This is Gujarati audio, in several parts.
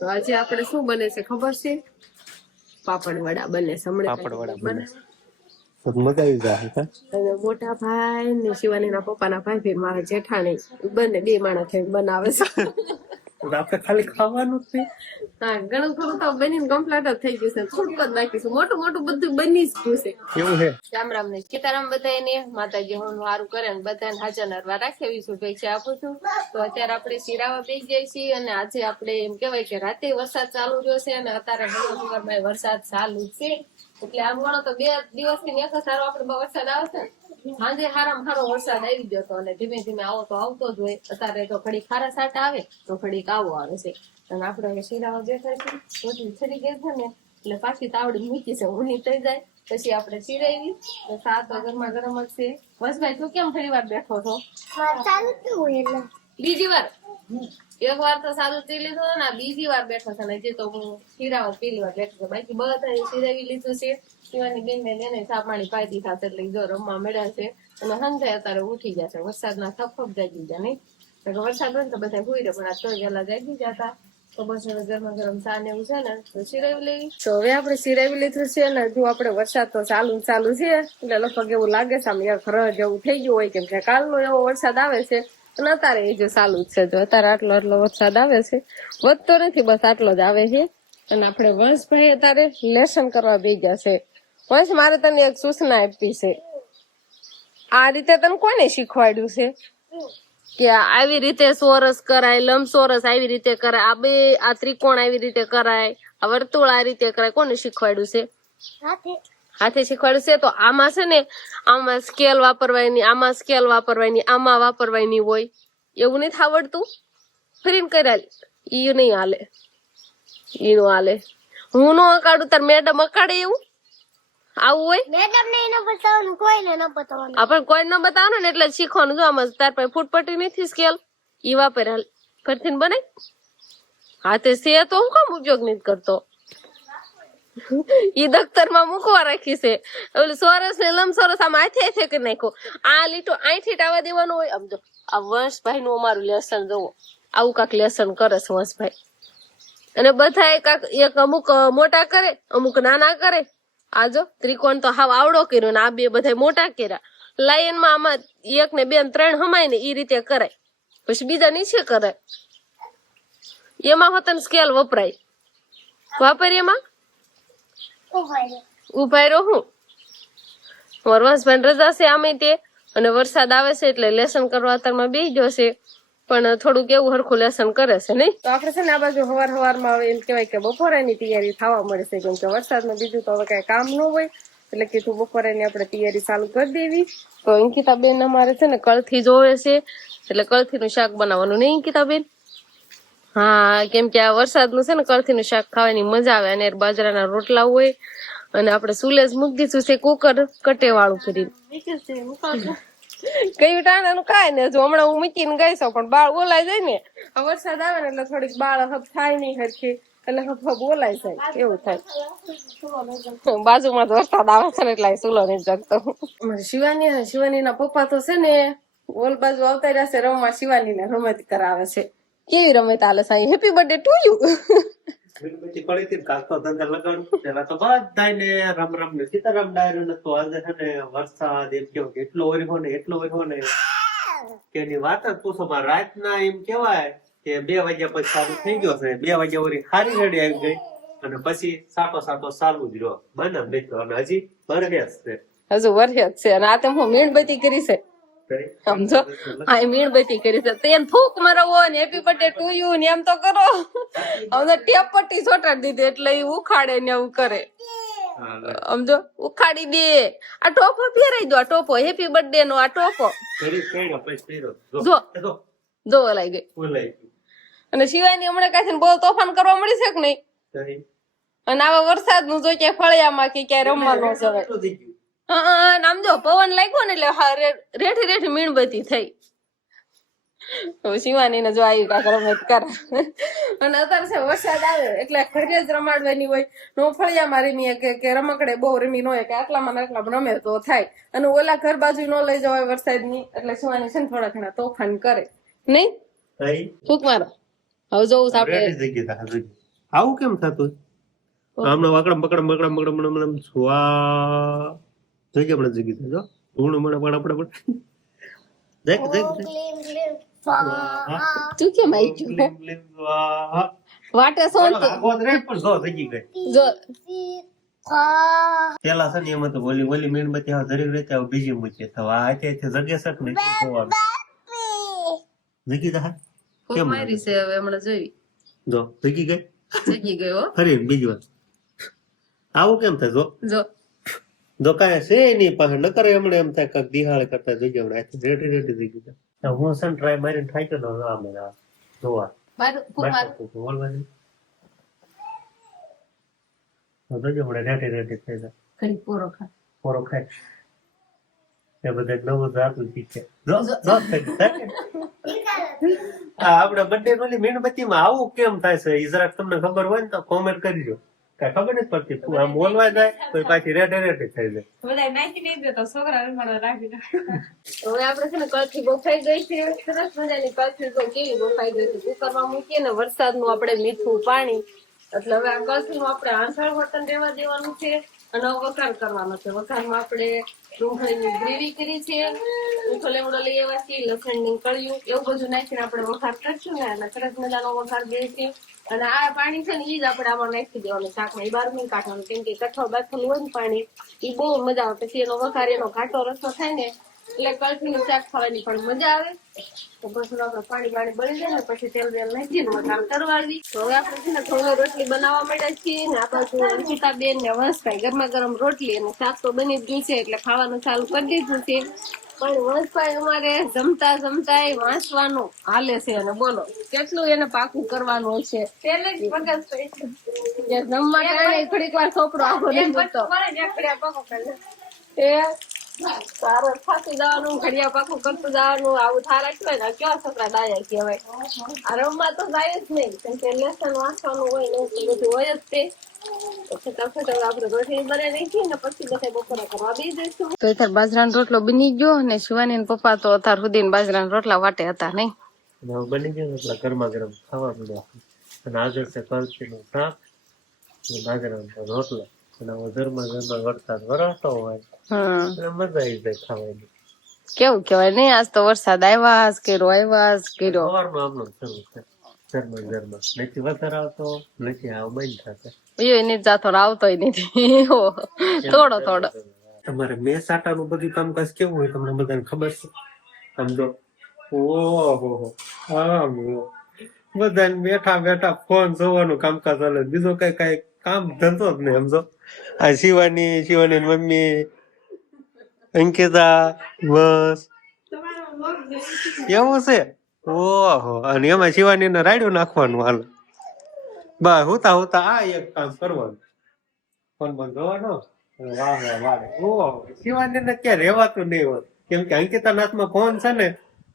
તો આજે આપણે શું બને છે ખબર છે? પાપડ વડા બને છે. પાપડ વડા બને હમણાં મજા આવી જાય હે અને મોટા ભાઈ ને શિવાનીના પપ્પાના ભાઈ મારા જેઠાણી બંને બે માણસ થઈને બનાવે છે. આપણે ખાલી ખાવાનું જ નહીં. હા, ઘણું ખરું તો બનીને કમ્પ્લીટ જ થઈ ગયું છે. થોડુંક જ બાકી છે. મોટું મોટું બધું બની જ ગયું છે. કેવું છે? રામ રામ ને સીતારામ બધાને માતાજી હોનું સારું કરે ને બધાને હાજર નરવા રાખે એવી શુભેચ્છા આપું છું. તો અત્યારે આપણે શિરાવા બેસી જઈએ છીએ અને આજે આપણે એમ કેવાય કે રાતે વરસાદ ચાલુ રહ્યો છે અને અત્યારે સવારમાં વરસાદ ચાલુ છે. એટલે આમ ગણો તો 2 દિવસથી એક સારો આપણે વરસાદ આવે છે. સાંજે હારામાં હારો વરસાદ આવી ગયો હતો અને ધીમે ધીમે આવો તો આવતો જ હોય. અત્યારે તો ઘડી ખારા સાટા આવે તો ઘડીક આવો આવે છે. અને આપણે શિરાવા બેઠા છીએ રોટલી છરી ગઈ છે ને એટલે પાછી તાવડી મૂકી છે ઊની થઈ જાય પછી આપણે ચીરાવી સાત ગરમા ગરમ જ છે. વસભાઈ તું કેમ ફરી વાર બેઠો છો? બીજી વાર? એક વાર તો સારું પી લીધું ને બીજી વાર બેઠો છે ને જે તો હું શીરાવો પેલી વાર બેઠો છે. બાકી બધા શીરાવી લીધું છે. શિવાની બેન ને એને ચા પાણી પાઈ દીધા છે એટલે જો રમવા મળ્યા છે અને સંજાય અત્યારે ઉઠી ગયા છે. વરસાદના થપથપ જાગી ગયા નહીં વરસાદ હોય ને તો બધા હોઈ રહ્યા પણ આ તો વેલા જાગી જતા તો બસ હવે ગરમા ગરમ ચા ને એવું છે ને તો શિરાવી લેવી. તો હવે આપણે શિરાવી લીધું છે ને જો આપણે વરસાદ તો ચાલુ છે એટલે લગભગ એવું લાગે છે આમ ઘર જેવું થઈ ગયું હોય કેમ કે કાલનો એવો વરસાદ આવે છે અને અત્યારે એ જો ચાલુ જ છે. જો અત્યારે આટલો વરસાદ આવે છે વધતો નથી બસ આટલો જ આવે છે. અને આપણે વંશભાઈ અત્યારે લેસન કરવા બેગ્યા છે. વંશ મારે તને એક સૂચના આપી છે. આ રીતે તને કોને શીખવાડ્યું છે કે આવી રીતે ચોરસ કરાય લંબચોરસ આવી રીતે કરાય આ ત્રિકોણ આવી રીતે કરાય આ વર્તુળ આ રીતે કરાય કોને શીખવાડ્યું છે? હાથે શીખવાડ્યું છે. તો આમાં છે ને આમાં સ્કેલ વાપરવાની આમાં સ્કેલ વાપરવાની આમાં વાપરવાની હોય એવું નથી આવડતું? ફરીને કર્યા ઈ નહીં હાલે ઈ નો હાલે. હું નો અકાડું તાર મેડમ અકાડે એવું આવું હોય? મેડમ ને ન બતાવવાનું કોઈને ન બતાવવાનું આપણે કોઈ ન બતાવવાનું ને એટલે શીખવાનું. જો આમાં તાર પાસે ફૂટપટ્ટી નથી સ્કેલ ઈ વાપર ફરીથી બને હાથે છે તો હું કામ ઉપયોગ નથી કરતો? ઈ દફતર માં મૂકવા રાખી છે. ઓલું ચોરસ ને લંબચોરસ આમ હાથે કરી નાખો. આ લીટો અહીંથી આવવા દેવાનું હોય. આમ જો આ વંશભાઈ નું અમારું લેસન જોવો આવું કાક લેસન કરે છે વંશભાઈ. અને બધા કાક એક અમુક મોટા કરે અમુક નાના કરે. આ જો ત્રિકોણ તો હાવ આવડો કર્યો ને આ બે બધા મોટા કર્યા. લાઈન માં આમાં 1 ને 2 ને 3 હમાય ને ઈ રીતે કરાય પછી બીજા નીચે કરાય. એમાં હોતન સ્કેલ વપરાય વાપરીએ એમાં ઉભા રહ્યો હું વરવાસભાઈ રજા છે આમે તે અને વરસાદ આવે છે એટલે લેસન કરવા અત્યારમાં બેસી ગયો છે પણ થોડુંક એવું હરખું લેસન કરે છે નહીં. તો આપણે છે ને આ બાજુ હવારમાં હવે એમ કેવાય કે બપોરેની તૈયારી થવા મળશે કેમ કે વરસાદમાં બીજું તો હવે કઈ કામ ન હોય એટલે કીધું બપોરેની આપણે તૈયારી ચાલુ કરી દેવી. તો અંકિતાબેન અમારે છે ને કળથી જોવે છે એટલે કળથી નું શાક બનાવવાનું નહીં અંકિતાબેન? હા કેમ કે આ વરસાદનું છે ને કળથી નું શાક ખાવાની મજા આવે અને બાજરાના રોટલા હોય અને આપણે સુલેજ મૂકી દીધું છે કુકર કટેવાળું કરીને. કયું ટાણાનું કાંઈ ને જો હમણાં હું મૂકીને ગઈ છું પણ બાળ બોલાઈ જાય ને આ વરસાદ આવે ને એટલે થોડીક બાળ હબ થાય નહીં હરખી એટલે હબ બોલાઈ જાય એવું થાય. બાજુમાં વરસાદ આવે છે ને એટલે સુલો નહીં જગતો. શિવાની ના પપ્પા તો છે ને ઓલ બાજુ આવતા રહ્યા છે રમવા. શિવાની ને રમત કરાવે છે. કેવી રમત હાલે સાહેબ? Happy birthday to you. મીણબત્તી પડી હતી કાલતો ધંધા લગાડું પેલા તો બધાને રામ રામ ને સીતારામ ડાયરો નતો. આજે છે ને વરસાદ એમ કેવો કે એટલો વર્યો ને કે એની વાત જ પૂછો. રાતના એમ કેવાય કે 2 વાગ્યા પછી ચાલુ થઈ ગયો છે. 2 વાગ્યા વળી ખારી રેડી આવી ગઈ અને પછી સાટો ચાલુ જ રહ્યો બને બેઠો અને હજી બરહેજ છે. હજુ વરહેજ છે અને આ હું મીણબત્તી કરી છે સમજો. હા મીણબત્તી કરી છે તેન ફૂક મરવો ને હેપી બર્થડે ટુ યુ ને એમ તો કરો. હવે ટેપ પટ્ટી ચોટાડી દીધી એટલે એ ઉખાડે ને એવું કરે સમજો. ઉખાડી દે આ ટોપો પહેરાઈ દો. આ ટોપો હેપી બર્થડે નો આ ટોપો જો ઓલાઈ ગઈ. અને સિવાયની હમણાં કાંઈ બહુ તોફાન કરવા મળી છે કે નહીં? અને આવા વરસાદ નું જો ક્યાંય ફળિયામાં કે ક્યાંય રમવા ન જવાય. હા આમ જો પવન લાગ્યો ને એટલે રેઠી મીણબત્તી થઈ. શિવાની ને જો આવી કાંક રમત કરે અને અત્યારે છે વરસાદ આવે એટલે ઘરે જ રમાડવાની હોય. નો ફળિયામાં રમીએ કે રમકડે બહુ રમી ન હોય કે આટલામાં રમે તો થાય. અને ઓલા ઘર બાજુ ન લઈ જવાય વરસાદની એટલે શિવાની છે ને થોડા ઘણા તોફાન કરે નહીં. ફૂક મારો હવે જોવું આપણે આવું કેમ થતું આમને વાકડમ બકડમ બકડમ બકડમ બકડમ સ્વા જોઈ આપણે જગી જો ઊણ મને પણ દેખ દેખ તું કેમ આવી ગયો વાટે સોન પણ જો જગી ગઈ જો પેલા છે ને એમાં તો ઓલી મીણબત્તી આ જરી રહેતે બીજી મૂકી તો આ હાથે જગે શક નહીં જોવાનું જગી જા કેમ મારી છે હવે હમણાં જોઈ જો જગી ગઈ જગી ગયો ફરી બીજી વાર આવું કેમ થાય જો જો કાંઈ છે નહીં પાસે ન કરે હમણાં એમ થાય કાંઈક દિહાળે કરતા જોઈ હમણાં રેડી રેડી થઈ ગયું હું છે ને ટ્રાય મારીને થાય તો આ મને જોવા બોલવાની જોજો હમણાં રેડી રેડી થઈ જાય ઘડી પોરો ખાય એ બધા નવું જાતું શીખે આપડે બર્થડે વાળી મીણબત્તીમાં આવું કેમ થાય છે ઈ જરાક તમને ખબર હોય ને તો કોમેન્ટ કરજો કઈ ખબર નથી પડતી આમ બોલવા જાય તો પાછી રેડે રેડે થઈ જાય બધા નાખી નહીં દેતો છોકરા રમવા રાખી દે હવે આપણે છે ને કલથી બફાઈ ગઈ છે સરસ મજાની કલથી તો કેવી બફાઈ ગઈ છે કુકરમાં મૂકીએ ને વરસાદનું આપણે મીઠું પાણી એટલે હવે આ કલથીનું આપણે આંધળ વતન રહેવા દેવાનું છે અને વઘાર કરવાનો છે વઘારમાં આપણે ડુંગળીની ગ્રેવી કરી છે મીઠો લીમડો લઈ આવ્યા છીએ લસણની કળિયું એવું બધું નાખીને આપણે વઘાર કરશું ને એટલે સરસ મજાનો વઘાર દે છે અને આ પાણી છે ને ઈ જ આપણે આમાં નાખી દેવાનું શાકમાં એ બહાર નહીં કાઢવાનું કેમ કે કઠોળ બાથેલું હોય ને પાણી એ બહુ મજા આવે પછી એનો વઘાર એનો ઘાટો રસો થાય ને એટલે કલથીનું શાક ખાવાની પણ મજા આવે તો પછી આપણે પાણી બળી જાય ને પછી તેલ બેલ નાખીને વઘાર કરવાની તો હવે આપણે છે ને થોડો રોટલી બનાવવા માંડ્યા છીએ ને આ બાજુ અંકિતાબેન ને વંશભાઈ ગરમા ગરમ રોટલી અને શાક તો બની જ ગયું છે એટલે ખાવાનું ચાલુ કરી દીધું છે પણ વંશભાઈ અમારે જમતા જમતા વાંચવાનું હાલે છે અને બોલો કેટલું એને પાકું કરવાનું છે જમવા ટાણે થોડીક વાર છોકરો આખો નહીં બચતો એ સારો થાકી જવાનું ઘડિયા પાકું કરતું જવાનું આવું થારા કહેવાય ને કેવા છોકરા ડાયા કહેવાય આ રમવા તો જાય જ નહીં કેમ કે લેસન વાંચવાનું હોય ને બધું હોય જ તે આપણે રોટલી બનાવી નાખીએ ને પછી બધા બપોરે કરવા દઈ દઈશું તો અત્યારે બાજરાનો રોટલો બની ગયો ને શિવાની પપ્પા તો અત્યાર સુધી બાજરાના રોટલા વાટે હતા નહીં બની ગયો એટલે ગરમા ગરમ ખાવા મળ્યા અને આગળ છે કલસીનું શાક બાજરાનો રોટલો અને ગરમા ગરમા વરસાદ વરસતો હોય એટલે મજા આવી જાય ખાવાની કેવું કેવાય નહીં આજ તો વરસાદ આવ્યા જ કર્યો સવારનું આમનું શરૂ છે ગરમા નથી વધારે આવતો નથી આવ બંધ થશે એ નથી જાતો આવતો નથી થોડો તમારે મેસાટાનું બધું કામકાજ કેવું હોય તમને બધાને ખબર છે સમજો ઓહો બધાને બેઠા બેઠા ફોન જોવાનું કામકાજ ચાલે બીજો કઈ કામ ધંધો જ નહીં સમજો આ શિવાની મમ્મી અંકિતા બસ એવું છે ઓહો અને એમાં શિવાની ને રાડ્યું નાખવાનું હાલ બસ હોતા આ એક કામ કરવાનું ફોન બંધ જોવાનો વાહ ઓહો શિવાની ને ક્યાં રેવાતું નહીં હોય કેમ કે અંકિતા નાથમાં ફોન છે ને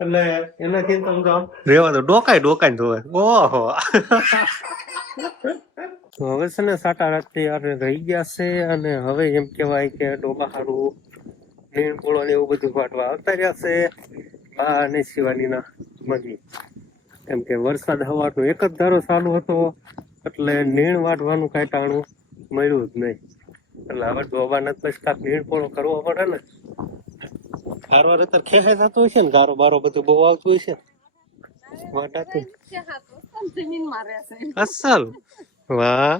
એટલે એનાથી તો આમ રેવા તો ડોકાઈ જોવે ઓહો હવે છે ને સાટા રાત્રિ રહી ગયા છે અને હવે એમ કેવાય કે ડોબા હારું નીણપોળો ને એવું બધું વાટવા આવતા રહ્યા છે બા અને શિવાની ના મળી કેમ કે વરસાદ હવાનો એક જ ધારો ચાલુ હતો એટલે નીણ વાટવાનું કઈ ટાણું મળ્યું જ નહીં એટલે હવે ડોબાને પછી કાંક નીણપોળો કરવો પડે ને ગારો અત્યારે ખેહાઈ થતું હોય છે ને ગારો બારો બધું બહુ આવતું હોય છે વાટાતું અસલ વાહ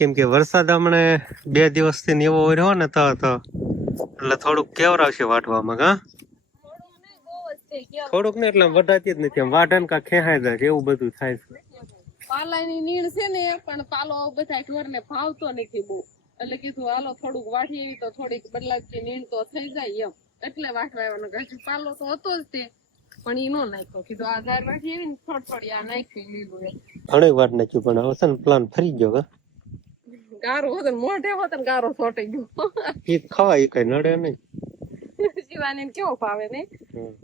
કેમ કે વરસાદ હમણે 2 દિવસથી એવો રહ્યો ને તો એટલે થોડુંક કેવરાવશે વાટવામાં હા થોડુંક ને એટલે વઢાતી જ નથી વાઢન કા ખેહાઈ જાય એવું બધું થાય છે પાલાની નીણ છે ને પણ પાલો બધા ઢોર ને ભાવતો નથી બહુ એટલે કીધું હાલો થોડુંક વાટી એવી તો થોડીક બદલાવતી નીણ તો થઈ જાય એમ એટલે વાટવા આવ્યો ને પાલો તો હતો જ તે પણ ઈ નો નાખ્યો કીધું આ ગાર વાટી એવી ને થોડી આ નાખ્યું લીલું એમ ઘણી વાર નાખ્યું પણ હવે છે ને પ્લાન ફરી ગયો ગારો હતો ને મોઢે હતો ને ગારો છોટી ગયો ઈ ખવાય કઈ નડે નહીં શિવાની કેવો ભાવે ને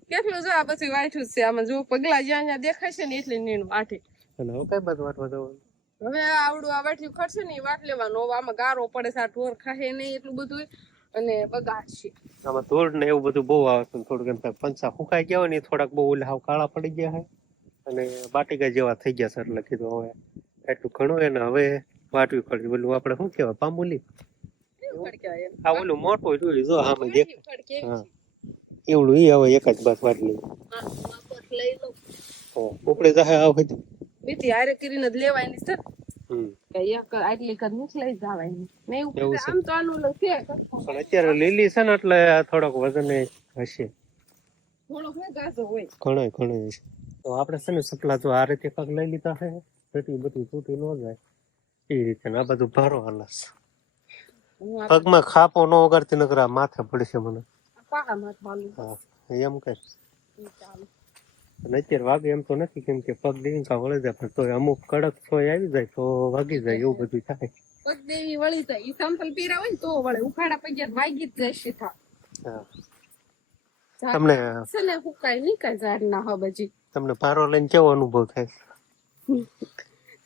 કેટલું જો આ પછી વાટ્યું છે આમાં જો પગલા જ્યાં દેખાય છે ને એટલી નીણ વાટી અને હવે કઈ બાદ વાટવા જવાનું હવે આવડું આ વાટ્યું ખડશે ને વાટ લેવાનું હવે આમાં ગારો પડે છે આ ઢોર ખાહે નહીં એટલું બધું અને બગાડશે આમાં ધૂળ ને એવું બધું બહુ આવે છે થોડુંક એમ થાય પંચા સુકાઈ ગયા હોય ને થોડાક બહુ હાવ કાળા પડી ગયા હોય અને બાટીકા જેવા થઈ ગયા છે એટલે કીધું હવે એટલું ઘણું એને હવે વાટવી પડે. ઓલું આપણે શું કહેવાય પામુલી, આ ઓલું મોટું જોયું જો આમે દેખ. હા એવડું ઈ હવે એક જ બસ વાટલી લઈ લો ઉપડે જાય આ વખતે. બીજી હારે કરીને જ લેવાની છે હમ કે એક આટલી કદ નથી લઈ જવાની નહીં ઉપર એવું છે. આમ તો આનું ઓલું છે પણ અત્યારે લીલી છે ને એટલે થોડોક વજન હશે, થોડોક ને ગાજો હોય ઘણો હશે. તો આપણે છે ને સપલા જો આ રીતે કાંક લઈ લીધા છે એટલી બધું તૂટી ન જાય એ રીતે આ બધું ભારો હાલસ. પગમાં ખાપો ન વગાડતી નકર આ માથે પડશે મને. પાડામાં ચાલુ હા એમ કઈ અને અત્યારે વાગે એમ તો નથી કેમ કે પગ ડીંકા વળે જાય પણ તો અમુક કડક સોય આવી જાય તો વાગી જાય એવું બધું થાય. પગ દેવી વળી જાય ઈ સંપલ પીરા હોય ને તો વળે ઉખાડા પગ્યા વાગી જ જશે થા હા તમને સને હુકાય નહીં કાય ઝાડ ના હો બજી તમને ભારો લઈને કેવો અનુભવ થાય?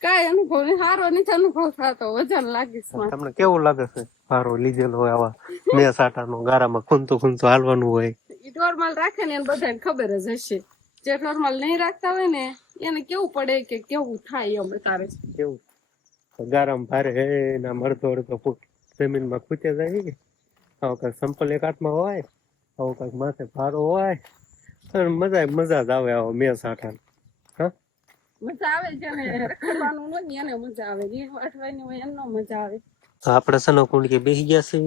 કાય અનુભવ નહીં સારો નથી અનુભવ થતો વજન લાગીશ તમને કેવું લાગે છે ભારો લીધેલો હોય આવા મેસાટાનો ગારામાં ખૂંતું હાલવાનું હોય? ઈ નોર્મલ રાખે ને એને બધાને ખબર જ હશે. જે નોર્મલ નહીં રાખતા હોય ને એને કેવું પડે કે કેવું થાય એમ તારે કેવું ગારામાં ભારે હે ના અડધો ફૂટ જમીનમાં ખૂટે જાય ને આવો કાંઈક સંપલ એક હાથમાં હોય આવો કાંઈક માથે ભારો હોય અને મજા જ આવે આવો મેસાટા. હા મજા આવે છે ને રખડવાનું ન હોય એને મજા આવે જે અઠવાડિયું હોય એનો મજા આવે. તો આપણે સનો કુંડ કે બેસી ગયા છે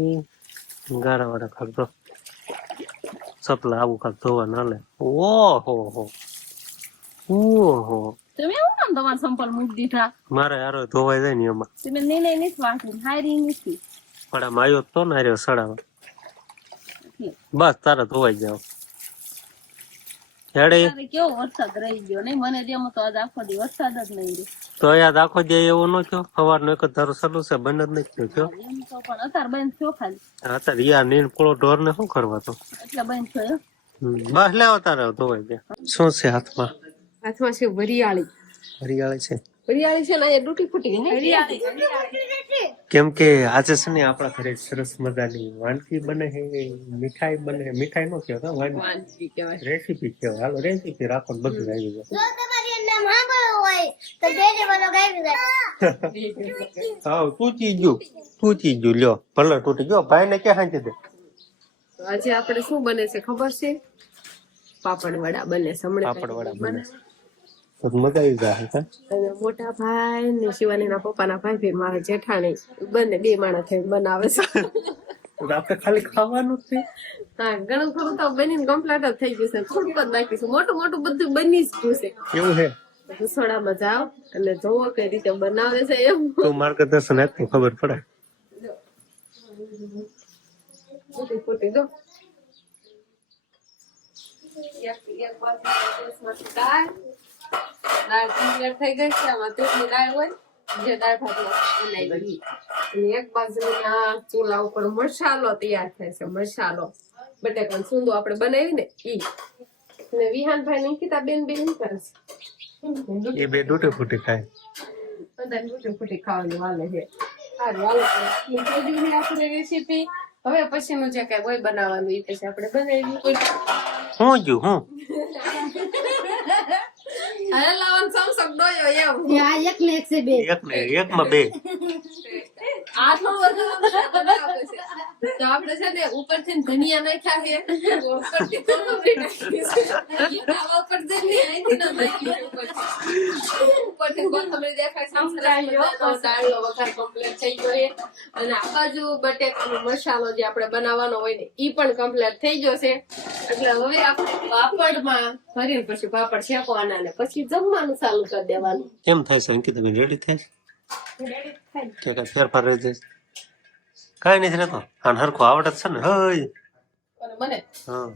ગારા વાળા ખાતો સપલા આવું કાંક ધોવા ના લે. ઓહો તમે એવું કામ તમારા સંપલ મૂકી દીધા? મારે યારો ધોવાઈ જાય ને એમાં તમે નિર્ણય નથી વાંચી હારી નથી પણ આમ આવ્યો તો ને હાર્યો સડાવા બસ તારે ધોવાઈ જાવ. હેડે કેવો વરસાદ રહી ગયો નહીં મને જેમ તો આજ આખો દી વરસાદ જ નહીં રહ્યો. તો યાદ આખો દે એવો ન થયો સવારનો એક જ ધારો ચાલુ છે બંધ જ નથી થયો. એમ તો પણ અત્યારે બંધ થયો ખાલી અત્યારે યાર નીર પૂળો ઢોર ને શું કરવા તો એટલે બંધ થયો. બસ લેવો તારે ધોવાઈ ગયા. શું છે હાથમાં? હાથમાં છે વરિયાળી. હરિયાળી છે વરિયાળી છે ને અહીંયા ડૂટી ફૂટી હરિયાળી કેમ કે આજે છે ને આપણા ઘરે સરસ મજાની વાનગી બને છે, મીઠાઈ બને. મીઠાઈ નો કહેવાય વાનગી વાનગી કહેવાય. રેસીપી કહેવાય. હાલો રેસીપી રાખો ને બધું આવી જાય. હા તૂટી ગયું લ્યો ભલે તૂટી ગયો ભાઈ ને ક્યાં હાંચી દે. તો આજે આપણે શું બને છે ખબર છે? પાપડ વડા બને છે. પાપડ વડા બને તો મજા આવી જાય. અને મોટા ભાઈ ને શિવાનીના પપ્પાના ભાઈ મારા જેઠાણી બંને બે માણસ થઈને બનાવે છે. આપણે ખાલી ખાવાનું છે. હા ઘણું ખરું તો બનીને કમ્પ્લીટ જ થઈ ગયું છે. થોડુંક જ બાકી છે. મોટું બધું બની જ ગયું છે. એવું છે રસોડામાં જાઓ અને જોવો કઈ રીતે બનાવે છે એમ. તો માર્ગદર્શન આપ તો ખબર પડે. ફૂટી દો એક બાજુ ગેસમાંથી દાળ clear થઈ ગઈ છે. આમાં તુરની દાળ હોય જે દાળ ભાત બનાવી અને એક બાજુ ચૂલા ઉપર મસાલો તૈયાર થાય છે. મસાલો બટેકાનો સૂંદો આપણે બનાવી ને ઈ અને વિહાનભાઈ ને અંકિતા બેન કરે છે. એ બે ડૂટી ફૂટી ખાય. બધાને ફૂટી ખાવાની વાલે છે. સારું વાલો આપણે રેસીપી હવે પછીનું જે કઈ હોય બનાવવાનું એ પછી આપણે બનાવી. હું જો હું અરે લાવન સમસક દોયો એમ એક ને એક છે બે એકમાં બે આ થોડું બનાવે છે. તો આપણે છે ને ઉપરથી ધનિયા નાખ્યા છે ઉપરથી કોથમરી નાખી છે. આવા ઉપર ધનિયા અહીંથી ન નાખી ઉપરથી કોથમરી દેખાય સમજાયો દાળનો વઘાર કમ્પ્લીટ થઈ ગયો છે. અને આ બાજુ બટેકાનો મસાલો જે આપણે બનાવવાનો હોય ને ઈ પણ કમ્પ્લીટ થઈ ગયો છે. એટલે હવે આપણે પાપડમાં ભરીને પછી પાપડ શેકવાના ને પછી જમવાનું ચાલુ કરી દેવાનું. કેમ થાય છે અંકિત તમે રેડી થાય કે કઈ ફેરફાર રહી જાય? કઈ નથી રહેતો આને હરખું આવડે છે ને. હય મને હા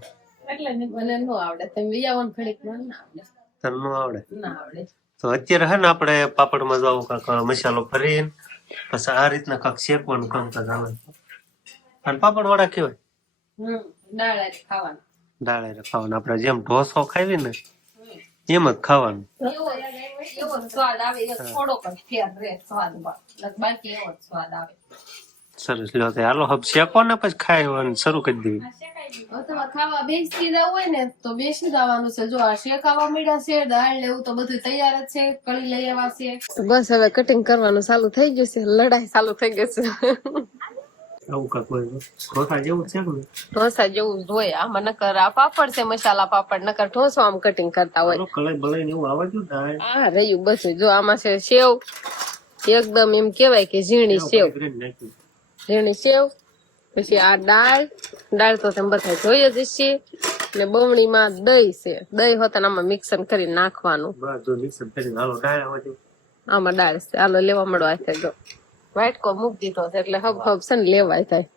એટલે મને ન આવડે. તમે વિયાવાનું ઘડીક મને ના આવડે. તને ન આવડે ના આવડે. તો અત્યારે હે ને આપણે પાપડમાં જવું કાંક મસાલો ભરીને પછી આ રીતના કાંક શેકવાનું કામકાજ આવે. અને પાપડ વાળા કેવાય દાળ હારે ખાવાનું. દાળ હારે ખાવાનું. આપણે જેમ ઢોસો ખાવી ને એમ જ ખાવાનું. એવો સ્વાદ આવે. થોડોક જ ફેર રહે સ્વાદમાં. બાકી એવો જ સ્વાદ આવે. સરસ લ્યો તો હાલો હબ શેકો ને પછી ખાવાનું શરૂ કરી દઈએ. અથવા ખાવા બેસી જવું હોય ને તો બેસી જવાનું છે. જો આ શેકાવા મળ્યા છે, દાળ ને એવું તો બધું તૈયાર જ છે, કળી લઈ આવ્યા છે. બસ હવે કટિંગ કરવાનું ચાલુ થઈ ગયું છે, લડાઈ ચાલુ થઈ ગઈ છે. આવું કાંક હોય ઢોસા જેવું છે ને. ઢોસા જેવું જ હોય. આમાં નકર આ પાપડ છે, મસાલા પાપડ, નકર ઢોસો આમ કટિંગ કરતા હોય. કલાઈ બલાઈ ને એવું આવે છે દાળ. હા રહ્યું બસ. જો આમાં છે સેવ, એકદમ એમ કેવાય કે ઝીણી સેવ, ઝીણી સેવ. પછી આ દાળ તો તમે બધા જોઈએ જ છીએ. ને બમણીમાં દહીં છે, દહીં હોતા આમાં મિક્સર કરીને નાખવાનું. બધું મિક્સર કરીને હાલો દાળ આવે છે. આમાં દાળ છે, હાલો લેવા મળવા છે. જો વાટકો મૂકી દીધો છે એટલે હબ છે ને લેવાય થાય.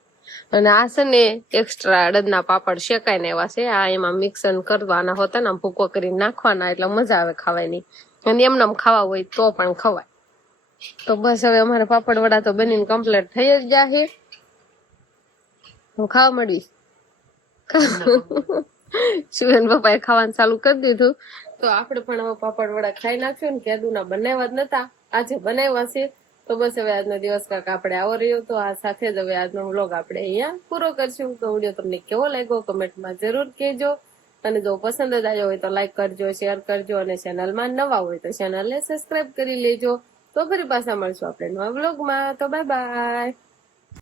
અને આ છે ને એક્સ્ટ્રા અડદના પાપડ શેકાઈને એવા છે. આ એમાં મિક્સર કરવાના હોતા ને ભૂકો કરીને નાખવાના, એટલે મજા આવે ખાવાની. અને એમને ખાવા હોય તો પણ ખવાય. તો બસ હવે અમારે પાપડ વડા તો બનીને કમ્પ્લીટ થઈ જ જાય. હું ખાવા મળીશ. શિવન પપ્પાએ ખાવાનું ચાલુ કરી દીધું. તો આપણે પણ હવે પાપડ વડા ખાઈ નાખ્યું ને. કેદુના બનાવ્યા જ નતા, આજે બનાવ્યા છે. તો બસ હવે આજનો દિવસ કાંક આપણે આવો રહ્યો. તો આ સાથે જ હવે આજનો વ્લોગ આપણે અહીંયા પૂરો કરશું. તો વિડીયો તમને કેવો લાગ્યો કમેન્ટમાં જરૂર કહેજો. અને જો પસંદ જ આવ્યો હોય તો લાઈક કરજો, શેર કરજો. અને ચેનલમાં નવા હોય તો ચેનલને સબસ્ક્રાઇબ કરી લેજો. તો ફરી પાછા મળશું આપણે નવા વ્લોગમાં. તો બાય બાય.